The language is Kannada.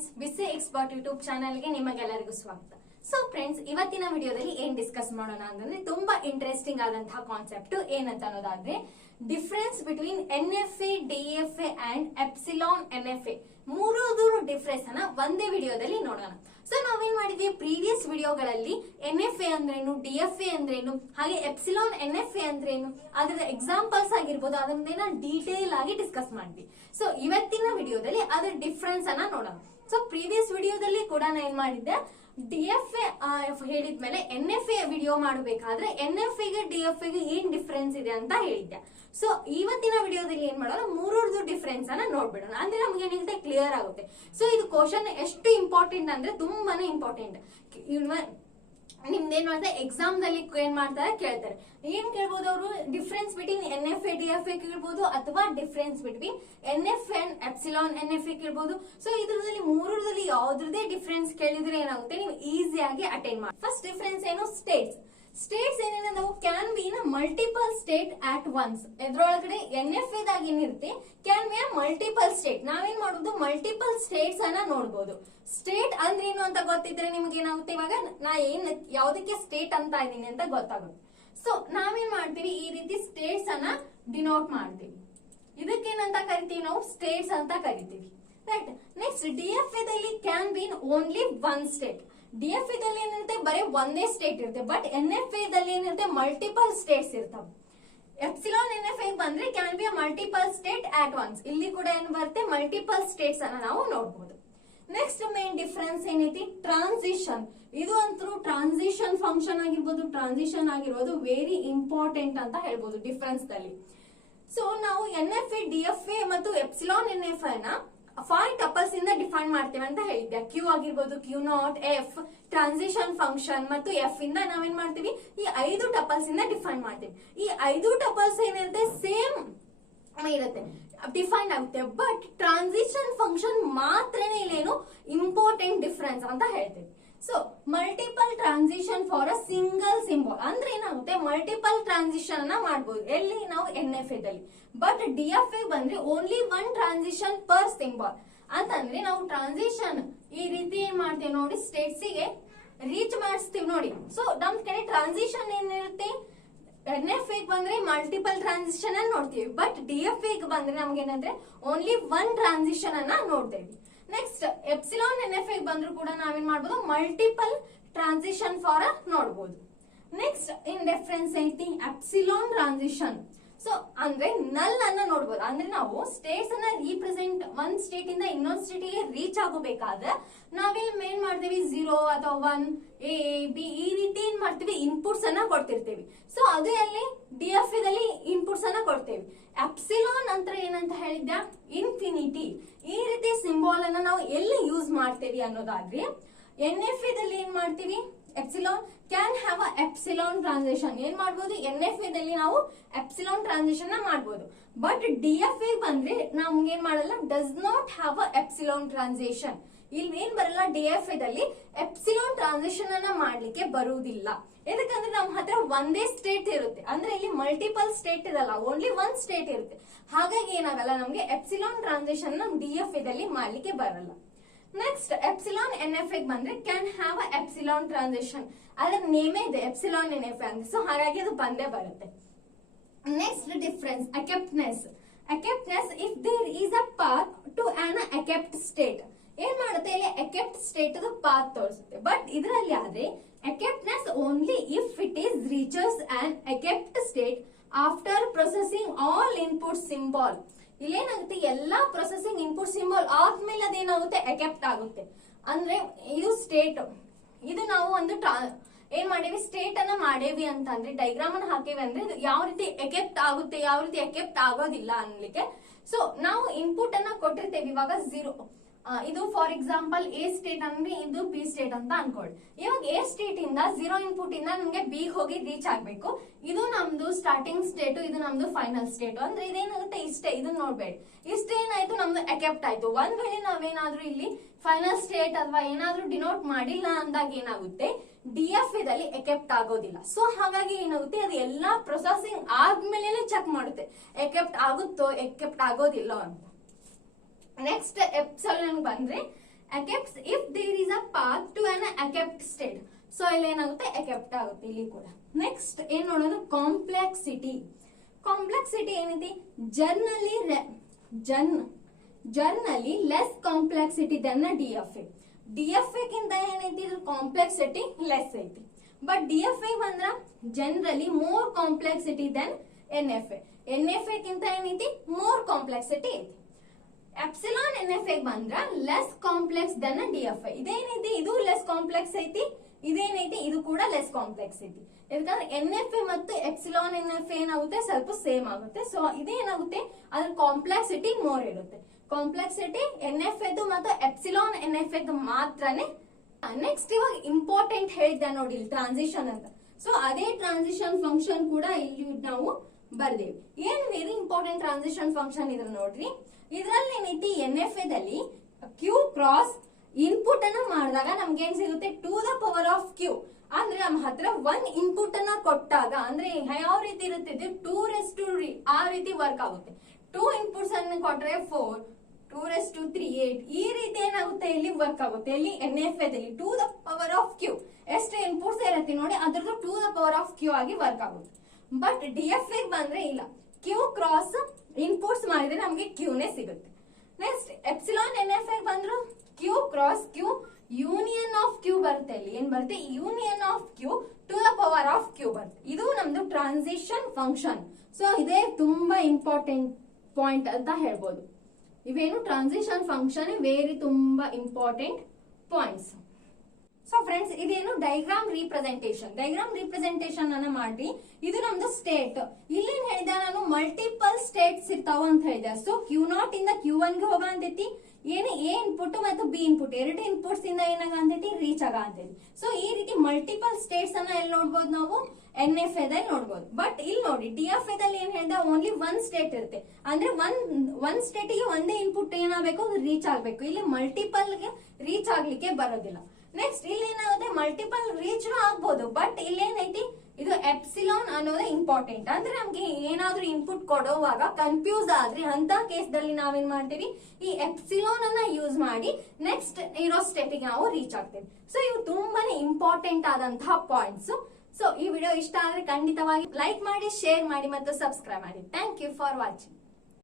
ಫ್ರೆಂಡ್ಸ್, ಬಿಸಿ ಎಕ್ಸ್ಪರ್ಟ್ ಯೂಟ್ಯೂಬ್ ಚಾನಲ್ಗೆ ನಿಮಗೆಲ್ಲರಿಗೂ ಸ್ವಾಗತ. ಸೊ ಫ್ರೆಂಡ್ಸ್, ಇವತ್ತಿನ ವಿಡಿಯೋದಲ್ಲಿ ಏನ್ ಡಿಸ್ಕಸ್ ಮಾಡೋಣ ಅಂತಂದ್ರೆ ತುಂಬಾ ಇಂಟ್ರೆಸ್ಟಿಂಗ್ ಆದಂತಹ ಕಾನ್ಸೆಪ್ಟ್ ಏನಂತ ಅನ್ನೋದಾದ್ರೆ difference between NFA, DFA and epsilon NFA ಮೂರು ಡಿಫರೆನ್ಸ್ ಅನ್ನ ಒಂದೇ ವಿಡಿಯೋದಲ್ಲಿ ನೋಡೋಣ. ಸೊ ನಾವೇನ್ ಮಾಡಿದ್ವಿ, ಪ್ರೀವಿಯಸ್ ವಿಡಿಯೋಗಳಲ್ಲಿ NFA ಅಂದ್ರೇನು, DFA ಅಂದ್ರೇನು, ಹಾಗೆ ಎಪ್ಸಿಲಾನ್ NFA ಅಂದ್ರೇನು, ಅದರ ಎಕ್ಸಾಂಪಲ್ಸ್ ಆಗಿರ್ಬೋದು, ಅದನ್ನೆಲ್ಲ ಡೀಟೇಲ್ ಆಗಿ ಡಿಸ್ಕಸ್ ಮಾಡಿದ್ವಿ. ಸೊ ಇವತ್ತಿನ ವಿಡಿಯೋದಲ್ಲಿ ಅದರ ಡಿಫರೆನ್ಸ್ ಅನ್ನ ನೋಡೋಣ. ಸೊ ಪ್ರೀವಿಯಸ್ ವಿಡಿಯೋದಲ್ಲಿ ಕೂಡ ನಾನು ಏನ್ ಮಾಡಿದ್ದೆ, DFA ಹೇಳಿದ್ಮೇಲೆ NFA ವಿಡಿಯೋ ಮಾಡಬೇಕಾದ್ರೆ NFA ಗೆ DFA ಗೆ ಏನ್ ಡಿಫರೆನ್ಸ್ ಇದೆ ಅಂತ ಹೇಳಿದ್ದೆ. ಸೊ ಇವತ್ತಿನ ವಿಡಿಯೋದಲ್ಲಿ ಏನ್ ಮಾಡೋಣ, ಮೂರರದು ಡಿಫರೆನ್ಸ್ ಅನ್ನ ನೋಡ್ಬಿಡೋಣ. ಅಂದ್ರೆ ನಮ್ಗೆ ಏನಿರುತ್ತೆ ಕ್ಲಿಯರ್ ಆಗುತ್ತೆ. ಸೊ ಇದು ಕ್ವಶನ್ ಎಷ್ಟು ಇಂಪಾರ್ಟೆಂಟ್ ಅಂದ್ರೆ ತುಂಬಾನೇ ಇಂಪಾರ್ಟೆಂಟ್. ನಿಮ್ದೇನು ಅಂದ್ರೆ ಎಕ್ಸಾಮ್ ದಲ್ಲಿ ಏನ್ ಮಾಡ್ತಾರೆ, ಕೇಳ್ತಾರೆ. ಏನ್ ಕೇಳ್ಬೋದು ಅವರು, ಡಿಫರೆನ್ಸ್ ಬಿಟ್ವೀನ್ NFA, DFA ಕೇಳ್ಬೋದು, ಅಥವಾ difference between NFA and epsilon NFA ಕೇಳ್ಬೋದು. ಸೊ ಇದ್ರಲ್ಲಿ ಮೂರರಲ್ಲಿ ಯಾವ್ದ್ರದೇ ಡಿಫರೆನ್ಸ್ ಕೇಳಿದ್ರೆ ಏನಾಗುತ್ತೆ, ನೀವು ಈಸಿಯಾಗಿ ಅಟೆಂಡ್ ಮಾಡಿ. ಫಸ್ಟ್ ಡಿಫರೆನ್ಸ್ ಏನು, ಸ್ಟೇಟ್ಸ್. ಸ್ಟೇಟ್ಸ್ ಏನೇನ ನಾವು can be in multiple state at once. ಇದ್ರೊಳಗಡೆ NFA ದಾಗ ಏನಿರುತ್ತೆ, ಕ್ಯಾನ್ ಬಿ ಮಲ್ಟಿಪಲ್ ಸ್ಟೇಟ್. ನಾವೇನ್ ಮಾಡೋದು, ಮಲ್ಟಿಪಲ್ ಸ್ಟೇಟ್ಸ್ ಅನ್ನ ನೋಡ್ಬೋದು. ಸ್ಟೇಟ್ ಅಂದ್ರೆ ಏನು ಅಂತ ಗೊತ್ತಿದ್ರೆ ನಿಮ್ಗೆ ಏನಾಗುತ್ತೆ, ಇವಾಗ ನಾ ಏನ್ ಯಾವ್ದಕ್ಕೆ ಸ್ಟೇಟ್ ಅಂತ ಇದೀನಿ ಅಂತ ಗೊತ್ತಾಗುತ್ತೆ. ಸೊ ನಾವೇನ್ ಮಾಡ್ತೀವಿ, ಈ ರೀತಿ ಸ್ಟೇಟ್ಸ್ ಅನ್ನ ಡಿನೋಟ್ ಮಾಡ್ತೀವಿ. ಇದಕ್ಕೇನಂತ ಕರಿತೀವಿ, ನಾವು ಸ್ಟೇಟ್ಸ್ ಅಂತ ಕರಿತೀವಿ, ರೈಟ್. ನೆಕ್ಸ್ಟ್ DFA ದಲ್ಲಿ can be in only one state. DFA ದಲ್ಲಿ ಏನಿರುತ್ತೆ, ಬರೀ ಒಂದೇ ಸ್ಟೇಟ್ ಇರುತ್ತೆ. ಬಟ್ NFA ದಲ್ಲಿ ಏನಿರುತ್ತೆ, ಮಲ್ಟಿಪಲ್ ಸ್ಟೇಟ್ಸ್ ಇರ್ತಾವ. ಎಪ್ಸಿಲಾನ್ NFA ಬಂದ್ರೆ can be multiple state at once. ಇಲ್ಲಿ ಕೂಡ ಏನ್ ಬರುತ್ತೆ, ಮಲ್ಟಿಪಲ್ ಸ್ಟೇಟ್ಸ್ ಅನ್ನ ನಾವು ನೋಡಬಹುದು. ನೆಕ್ಸ್ಟ್ ಮೇನ್ ಡಿಫರೆನ್ಸ್ ಏನೈತಿ, ಟ್ರಾನ್ಸಿಷನ್. ಇದು ಅಂತೂ ಟ್ರಾನ್ಸಿಷನ್ ಫಂಕ್ಷನ್ ಆಗಿರ್ಬೋದು, ಟ್ರಾನ್ಸಿಷನ್ ಆಗಿರ್ಬೋದು, ವೆರಿ ಇಂಪಾರ್ಟೆಂಟ್ ಅಂತ ಹೇಳ್ಬೋದು ಡಿಫರೆನ್ಸ್ ದಲ್ಲಿ. ಸೊ ನಾವು NFA, DFA ಮತ್ತು ಎಪ್ಸಿಲಾನ್ NFA ನ 5 ಟಪಲ್ಸ್ ಇಂದ ಡಿಫೈನ್ ಮಾಡ್ತೇವೆ ಅಂತ ಹೇಳಿದ್ದೆ. Q ಆಗಿರ್ಬೋದು, Q0, F, ಟ್ರಾನ್ಸಿಷನ್ ಫಂಕ್ಷನ್ ಮತ್ತು F ಇಂದ ನಾವೇನ್ ಮಾಡ್ತೀವಿ, ಈ 5 ಟಪಲ್ಸ್ ಇಂದ ಡಿಫೈನ್ ಮಾಡ್ತೀವಿ. ಈ 5 ಟಪಲ್ಸ್ ಏನಿರುತ್ತೆ, ಸೇಮ್ ಇರುತ್ತೆ, ಡಿಫೈನ್ ಆಗುತ್ತೆ. ಬಟ್ ಟ್ರಾನ್ಸಿಷನ್ ಫಂಕ್ಷನ್ ಮಾತ್ರನೇ ಇಲ್ಲೇನು ಇಂಪಾರ್ಟೆಂಟ್ ಡಿಫರೆನ್ಸ್ ಅಂತ ಹೇಳ್ತೀವಿ. So multiple transition for a single symbol ಅಂದ್ರೆ ಏನಾಗುತ್ತೆ, ಮಲ್ಟಿಪಲ್ ಟ್ರಾನ್ಸಿಷನ್ ಅನ್ನ ಮಾಡಬಹುದು ಎಲ್ಲಿ, ನಾವು NFA ದಲ್ಲಿ. ಬಟ್ DFA ಬಂದ್ರೆ only one transition per symbol. ಅಂತಂದ್ರೆ ನಾವು ಟ್ರಾನ್ಸಿಷನ್ ಈ ರೀತಿ ಏನ್ ಮಾಡ್ತೇವೆ ನೋಡಿ, ಸ್ಟೇಟ್ಸ್ ಗೆ ರೀಚ್ ಮಾಡಿಸ್ತೀವಿ ನೋಡಿ. ಸೊ ನಮ್ ಕಡೆ ಟ್ರಾನ್ಸಿಷನ್ ಏನಿರುತ್ತೆ, NFA ಬಂದ್ರೆ ಮಲ್ಟಿಪಲ್ ಟ್ರಾನ್ಸಿಷನ್ ಅನ್ನ ನೋಡ್ತೀವಿ. ಬಟ್ DFA ಬಂದ್ರೆ ನಮ್ಗೆ ಏನಂದ್ರೆ ಓನ್ಲಿ ಒನ್ ಟ್ರಾನ್ಸಿಷನ್ ಅನ್ನ ನೋಡ್ತೇವೆ. ನೆಕ್ಸ್ಟ್ ಎಪ್ಸಿಲಾನ್ NFA ಬಂದ್ರು ಕೂಡ ನಾವೇನ್ ಮಾಡ್ಬೋದು, ಮಲ್ಟಿಪಲ್ ಟ್ರಾನ್ಸಿಷನ್ ಫಾರ್ ನೋಡ್ಬೋದು. ನೆಕ್ಸ್ಟ್ ಇನ್ ಡಿಫರೆನ್ಸ್ ಐತಿ ಎಪ್ಸಿಲಾನ್ ಟ್ರಾನ್ಸಿಷನ್. ಸೊ ಅಂದ್ರೆ ನಲ್ ಅನ್ನ ನೋಡ್ಬೋದು. ಅಂದ್ರೆ ನಾವು ಸ್ಟೇಟ್ಸ್ ಅನ್ನ ರೀಪ್ರೆಸೆಂಟ್ ಒಂದ್ ಸ್ಟೇಟ್ ಇಂದ ಇನ್ನೊಂದ್ ಸ್ಟೇಟ್ ಗೆ ರೀಚ್ ಆಗಬೇಕಾದ್ರೆ ನಾವೇನ್ ಮೇನ್ ಮಾಡ್ತೀವಿ, 0 ಅಥವಾ 1, A, B ಈ ರೀತಿ ಏನ್ ಮಾಡ್ತೀವಿ, ಇನ್ಪುಟ್ಸ್ ಅನ್ನ ಕೊಡ್ತಿರ್ತೀವಿ. ಸೊ ಅದೇ ಅಲ್ಲಿ DFA ದಲ್ಲಿ ಇನ್ಪುಟ್ಸ್ ಅನ್ನ ಕೊಡ್ತೇವೆ. ಎಪ್ಸಿಲಾನ್ ಅಂತ ಏನಂತ ಹೇಳಿದ್ದ, ಇನ್ಫಿನಿಟಿ. ಈ ರೀತಿ ಸಿಂಬಾಲ್ ಅನ್ನ ನಾವು ಎಲ್ಲಿ ಯೂಸ್ ಮಾಡ್ತೇವಿ ಅನ್ನೋದಾದ್ರೆ, NFA ದಲ್ಲಿ ಏನ್ ಮಾಡ್ತೀವಿ, epsilon can have a epsilon transition. ಏನ್ ಮಾಡ್ಬೋದು, NFA ದಲ್ಲಿ ನಾವು ಎಪ್ಸಿಲಾನ್ ಟ್ರಾನ್ಸಿಷನ್ ಮಾಡಬಹುದು. ಬಟ್ DFA ಬಂದ್ರೆ ನಮ್ಗೆ ಏನ್ ಮಾಡಲ್ಲ, does not have a epsilon transition. ಇಲ್ಲಿ ಏನ್ ಬರಲ್ಲ, DFA ದಲ್ಲಿ ಎಪ್ಸಿಲಾನ್ ಟ್ರಾನ್ಸಿಷನ್ ಅನ್ನ ಮಾಡ್ಲಿಕ್ಕೆ ಬರುವುದಿಲ್ಲ. ಯಾಕಂದ್ರೆ ನಮ್ಮ ಹತ್ರ ಒಂದೇ ಸ್ಟೇಟ್ ಇರುತ್ತೆ. ಅಂದ್ರೆ ಇಲ್ಲಿ ಮಲ್ಟಿಪಲ್ ಸ್ಟೇಟ್ ಇರಲ್ಲ, ಓನ್ಲಿ ಒನ್ ಸ್ಟೇಟ್ ಇರುತ್ತೆ. ಹಾಗಾಗಿ ಏನಾಗಲ್ಲ, ನಮ್ಗೆ ಎಪ್ಸಿಲಾನ್ ಟ್ರಾನ್ಸಿಷನ್ DFA ದಲ್ಲಿ ಮಾಡ್ಲಿಕ್ಕೆ ಬರಲ್ಲ. ನೆಕ್ಸ್ಟ್ ಎಪ್ಸಿಲಾನ್ NFA ಬಂದ್ರೆ can have a epsilon transition. ಅದರ ನೇಮೇ ಇದೆ ಎಪ್ಸಿಲಾನ್ NFA ಅಂತ. ಸೊ ಹಾಗಾಗಿ ಅದು ಬಂದೇ ಬರುತ್ತೆ. Next difference acceptance. Acceptance if there is a path to an accept state. ಏನ್ ಮಾಡುತ್ತೆ, ಇಲ್ಲಿ ಅಕೆಪ್ಟ್ ಸ್ಟೇಟ್ ಪಾತ್ ತೋರಿಸುತ್ತೆ. ಬಟ್ ಇದರಲ್ಲಿ ಆದ್ರೆ acceptance only if it is reaches an accept state after processing all input symbol. ಇಲ್ಲೇನಾಗುತ್ತೆ, ಎಲ್ಲಾ ಪ್ರೊಸೆಸಿಂಗ್ ಇನ್ಪುಟ್ ಸಿಂಬಲ್ ಆದ್ಮೇಲೆ ಅದೇನಾಗುತ್ತೆ, ಅಕೆಪ್ಟ್ ಆಗುತ್ತೆ. ಅಂದ್ರೆ ಇದು ಸ್ಟೇಟ್, ಇದು ನಾವು ಒಂದು ಏನ್ ಮಾಡೇವಿ, ಸ್ಟೇಟ್ ಅನ್ನ ಮಾಡೇವಿ ಅಂತಂದ್ರೆ ಡೈಗ್ರಾಮ್ ಅನ್ನ ಹಾಕೇವಿ ಅಂದ್ರೆ ಇದು ಯಾವ ರೀತಿ ಎಕೆಪ್ಟ್ ಆಗುತ್ತೆ, ಯಾವ ರೀತಿ ಎಕೆಪ್ಟ್ ಆಗೋದಿಲ್ಲ ಅನ್ಲಿಕ್ಕೆ. ಸೊ ನಾವು ಇನ್ಪುಟ್ ಅನ್ನ ಕೊಟ್ಟಿರ್ತೇವೆ. ಇವಾಗ 0 ಇದು ಫಾರ್ ಎಕ್ಸಾಂಪಲ್ A ಸ್ಟೇಟ್ ಅಂದ್ರೆ ಇದು B ಸ್ಟೇಟ್ ಅಂತ ಅನ್ಕೊಳ್ಳಿ. ಇವಾಗ A ಸ್ಟೇಟ್ ಇಂದ 0 ಇನ್ಪುಟ್ ಇಂದ ನಮ್ಗೆ B ಹೋಗಿ ರೀಚ್ ಆಗ್ಬೇಕು. ಇದು ನಮ್ದು ಸ್ಟಾರ್ಟಿಂಗ್ ಸ್ಟೇಟ್, ಇದು ನಮ್ದು ಫೈನಲ್ ಸ್ಟೇಟ್. ಅಂದ್ರೆ ಇದೇನಾಗುತ್ತೆ, ಇಷ್ಟೇ, ಇದನ್ನ ನೋಡ್ಬೇಡಿ. ಇಷ್ಟೇನಾಯ್ತು, ನಮ್ದು ಅಕೆಪ್ಟ್ ಆಯ್ತು. ಒಂದ್ ವೇಳೆ ನಾವೇನಾದ್ರೂ ಇಲ್ಲಿ ಫೈನಲ್ ಸ್ಟೇಟ್ ಅಥವಾ ಏನಾದ್ರೂ ಡಿನೋಟ್ ಮಾಡಿಲ್ಲ ಅಂದಾಗ ಏನಾಗುತ್ತೆ, DFA ದಲ್ಲಿ ಎಕೆಪ್ಟ್ ಆಗೋದಿಲ್ಲ. ಸೊ ಹಾಗಾಗಿ ಏನಾಗುತ್ತೆ, ಅದು ಎಲ್ಲಾ ಪ್ರೊಸೆಸಿಂಗ್ ಆದ್ಮೇಲೆ ಚೆಕ್ ಮಾಡುತ್ತೆ ಎಕೆಪ್ಟ್ ಆಗುತ್ತೋ ಎಕೆಪ್ಟ್ ಆಗೋದಿಲ್ಲ ಅಂತ. ನೆಕ್ಸ್ಟ್ ಎಪ್ಸಿಲಾನ್ ಬಂದ್ರೆ accepts if there is a path to an accept state. So ಇಲ್ಲಿ ಏನಾಗುತ್ತೆ, ಅಕೆಪ್ಟ್ ಆಗುತ್ತೆ ಇಲ್ಲಿ ಕೂಡ. ನೆಕ್ಸ್ಟ್ ಏನ್ ನೋಡೋದು, ಕಾಂಪ್ಲೆಕ್ಸಿಟಿ. ಕಾಂಪ್ಲೆಕ್ಸಿಟಿ ಏನೈತಿ, generally less complexity than DFA. DFA ಗಿಂತ ಏನೈತಿ, ಇದ್ರ ಕಾಂಪ್ಲೆಕ್ಸಿಟಿ ಲೆಸ್ ಐತಿ. ಬಟ್ DFA ಬಂದ್ರ generally more complexity than NFA. NFA ಗಿಂತ ಏನೈತಿ, ಮೋರ್ ಕಾಂಪ್ಲೆಕ್ಸಿಟಿ ಐತಿ. ಎಪ್ಸಿಲಾನ್ NFA ಬಂದ್ರ ಲೆಸ್ ಕಾಂಪ್ಲೆಕ್ಸ್ ದನ್ DFA. ಇದೇನೈತಿ, ಇದು ಲೆಸ್ ಕಾಂಪ್ಲೆಕ್ಸ್ ಐತಿ. ಇದೇನೈತಿ, ಇದು ಕೂಡ ಲೆಸ್ ಕಾಂಪ್ಲೆಕ್ಸ್ ಐತಿ. ಯಾಕಂದ್ರೆ NFA ಮತ್ತು ಎಪ್ಸಿಲಾನ್ NFA ಏನಾಗುತ್ತೆ, ಸ್ವಲ್ಪ ಸೇಮ್ ಆಗುತ್ತೆ. ಸೊ ಇದೇನಾಗುತ್ತೆ, ಅದ್ರ ಕಾಂಪ್ಲೆಕ್ಸಿಟಿ ಮೋರ್ ಇರುತ್ತೆ. ಕಾಂಪ್ಲೆಕ್ಸಿಟಿ NFA ಮತ್ತು ಎಪ್ಸಿಲಾನ್ NFA ಮಾತ್ರನೇ. ನೆಕ್ಸ್ಟ್ ಇವಾಗ ಇಂಪಾರ್ಟೆಂಟ್ ಹೇಳಿದ್ದೆ ನೋಡಿ ಇಲ್ಲಿ, ಟ್ರಾನ್ಸಿಷನ್ ಅಂತ. ಸೊ ಅದೇ ಟ್ರಾನ್ಸಿಷನ್ ಫಂಕ್ಷನ್ ಕೂಡ ಇಲ್ಲಿ ನಾವು ಬರ್ದೇವಿ. ಏನ್ ವೆರಿ ಇಂಪಾರ್ಟೆಂಟ್ ಟ್ರಾನ್ಸಿಷನ್ ಫಂಕ್ಷನ್ ಇದ್ರ ನೋಡ್ರಿ. ಇದ್ರಲ್ಲಿ ಏನೈತಿ, NFA ದಲ್ಲಿ ಕ್ಯೂ ಕ್ರಾಸ್ ಇನ್ಪುಟ್ ಅನ್ನ ಮಾಡಿದಾಗ ನಮ್ಗೆ ಏನ್ ಸಿಗುತ್ತೆ, to the power of Q. ಅಂದ್ರೆ ನಮ್ಮ ಹತ್ರ 1 ಇನ್ಪುಟ್ ಅನ್ನ ಕೊಟ್ಟಾಗ ಅಂದ್ರೆ ಯಾವ ರೀತಿ ಇರುತ್ತೆ, 2 ಆ ರೀತಿ ವರ್ಕ್ ಆಗುತ್ತೆ. 2 ಇನ್ಪುಟ್ಸ್ ಅನ್ನು ಕೊಟ್ರೆ 4, 2 8 ಈ ರೀತಿ ಏನಾಗುತ್ತೆ, ಇಲ್ಲಿ ವರ್ಕ್ ಆಗುತ್ತೆ. ಇಲ್ಲಿ NFA ದಲ್ಲಿ to the power of Q ಎಷ್ಟು ಇನ್ಪುಟ್ಸ್ ಇರುತ್ತೆ ನೋಡಿ, ಅದ್ರದ್ದು to the power of Q ಆಗಿ ವರ್ಕ್ ಆಗುತ್ತೆ. ಬಟ್ DFA ಬಂದ್ರೆ ಇಲ್ಲ, ಕ್ಯೂ ಕ್ರಾಸ್ ಇನ್ಪುಟ್ಸ್ ಮಾಡಿದ್ರೆ ನಮ್ಗೆ ಕ್ಯೂನೇ ಸಿಗುತ್ತೆ. ನೆಕ್ಸ್ಟ್ ಎಪ್ಸಿಲಾನ್ NFA ಬಂದ್ರು Q cross Q union of Q ಬರುತ್ತೆ. ಇಲ್ಲಿ ಏನ್ ಬರುತ್ತೆ, union of Q to the power of Q ಬರುತ್ತೆ. ಇದು ನಮ್ದು ಟ್ರಾನ್ಸಿಷನ್ ಫಂಕ್ಷನ್. ಸೊ ಇದೇ ತುಂಬಾ ಇಂಪಾರ್ಟೆಂಟ್ ಪಾಯಿಂಟ್ ಅಂತ ಹೇಳ್ಬೋದು. ಇವೇನು ಟ್ರಾನ್ಸಿಷನ್ ಫಂಕ್ಷನ್ ವೇರಿ ತುಂಬಾ ಇಂಪಾರ್ಟೆಂಟ್ ಪಾಯಿಂಟ್ಸ್. ಸೊ ಫ್ರೆಂಡ್ಸ್, ಇದೇನು ಡೈಗ್ರಾಮ್ ರಿಪ್ರೆಸೆಂಟೇಷನ್ ಅನ್ನ ಮಾಡಿ. ಇದು ನಮ್ದು ಸ್ಟೇಟ್. ಇಲ್ಲೇನ್ ಹೇಳಿದೆ ನಾನು, ಮಲ್ಟಿಪಲ್ ಸ್ಟೇಟ್ಸ್ ಇರ್ತಾವ ಅಂತ ಹೇಳಿದೆ. ಸೊ Q0 ಇಂದ Q1 ಗೆ ಹೋಗ ಅಂತೈತಿ. ಏನು A ಇನ್ಪುಟ್ ಮತ್ತು B ಇನ್ಪುಟ್ 2 ಇನ್ಪುಟ್ಸ್ ಇಂದ ಏನಾಗ ಅಂತೈತಿ, ರೀಚ್ ಆಗ ಅಂತೈತಿ. ಸೊ ಈ ರೀತಿ ಮಲ್ಟಿಪಲ್ ಸ್ಟೇಟ್ಸ್ ಅನ್ನ ಎಲ್ಲಿ ನೋಡ್ಬೋದು, ನಾವು NFA ದಲ್ಲಿ ನೋಡ್ಬೋದು. ಬಟ್ ಇಲ್ಲಿ ನೋಡಿ, DFA ದಲ್ಲಿ ಏನ್ ಹೇಳಿದೆ, ಓನ್ಲಿ 1 ಸ್ಟೇಟ್ ಇರುತ್ತೆ. ಅಂದ್ರೆ ಒನ್ ಸ್ಟೇಟ್ ಗೆ ಒಂದೇ ಇನ್ಪುಟ್ ಏನಾಗಬೇಕು, ರೀಚ್ ಆಗ್ಬೇಕು. ಇಲ್ಲಿ ಮಲ್ಟಿಪಲ್ ಗೆ ರೀಚ್ ಆಗ್ಲಿಕ್ಕೆ ಬರೋದಿಲ್ಲ. ನೆಕ್ಸ್ಟ್ ಇಲ್ಲಿ ಏನಾಗುತ್ತೆ, ಮಲ್ಟಿಪಲ್ ರೀಚ್ ಆಗ್ಬೋದು. ಬಟ್ ಇಲ್ಲೇನೈತಿ, ಇದು ಎಪ್ಸಿಲಾನ್ ಅನ್ನೋದೇ ಇಂಪಾರ್ಟೆಂಟ್. ಅಂದ್ರೆ ನಮ್ಗೆ ಏನಾದ್ರೂ ಇನ್ಪುಟ್ ಕೊಡುವಾಗ ಕನ್ಫ್ಯೂಸ್ ಆದ್ರೆ ಅಂತ ಕೇಸ್ದಲ್ಲಿ ನಾವೇನ್ ಮಾಡ್ತೀವಿ, ಈ ಎಪ್ಸಿಲಾನ್ ಅನ್ನ ಯೂಸ್ ಮಾಡಿ ನೆಕ್ಸ್ಟ್ ಇರೋ ಸ್ಟೆಪ್ಗೆ ನಾವು ರೀಚ್ ಆಗ್ತೇವೆ. ಸೊ ಇವು ತುಂಬಾನೇ ಇಂಪಾರ್ಟೆಂಟ್ ಆದಂತಹ ಪಾಯಿಂಟ್ಸ್. ಸೊ ಈ ವಿಡಿಯೋ ಇಷ್ಟ ಆದ್ರೆ ಖಂಡಿತವಾಗಿ ಲೈಕ್ ಮಾಡಿ, ಶೇರ್ ಮಾಡಿ ಮತ್ತು ಸಬ್ಸ್ಕ್ರೈಬ್ ಮಾಡಿ. Thank you for watching.